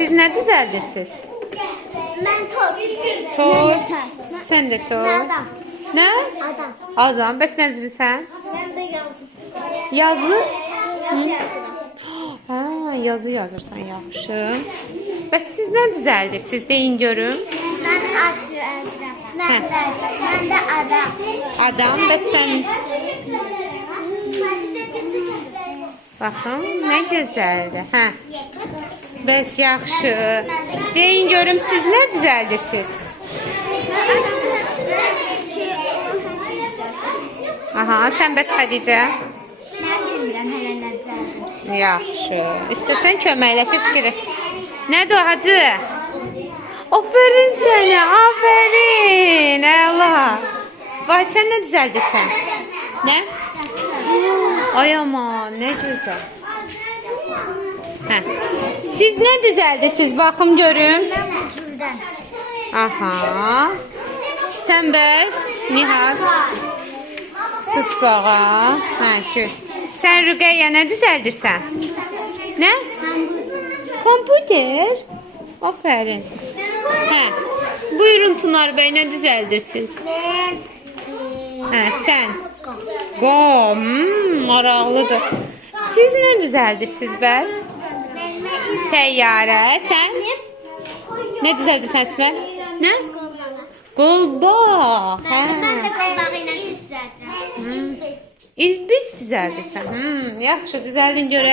Siz nə düzəldirsiniz? Mən top. Top. Sən də top. Adam. Nə? Adam. Adam. Bəs nə düzəlsən? Mən də yazdım. Yazı? Yazıram. Ha, yazı yazırsan, yaxşı. Bəs siz nə düzəldirsiniz? Deyin görüm. Mən ad düzəldirəm. Mən də adam. Adam, bəs sən... Baxın, nə gözəldir. Hə. Bəs yaxşı. Deyin görüm, siz nə düzəldirsiniz? Aha, sən bəs Xədicə? Mən bilmirəm hələ nə düzəldim. Yaxşı. İstəsən köməkləşib fikirləş. Nədir o hacı? Aferin sənə, aferin. Əla. Vay, sən nə düzəldirsən? Nə? Ay aman, nə gözəl. Hə. Siz nə düzəldirsiniz? Baxım görüm. Mən bu cürdən. Aha. Sən bəs? Nihal. Tısbağa. Hə, gül. Sən Rüqəyyə nə düzəldirsən? Nə? Komputer. Aferin. Hə. Buyurun Tunar bəy, nə düzəldirsiniz? Mən Hə, sən. Qom, maraqlıdır. Siz nə düzəldirsiniz bəs? Təyyarə, sən? Nə düzəldirsən Əsmər? Nə? Qolbaq. Hə. Mən də qolbağı ilə düzəldirəm. İlbis düzəldirsən. Yaxşı, düzəldin görək.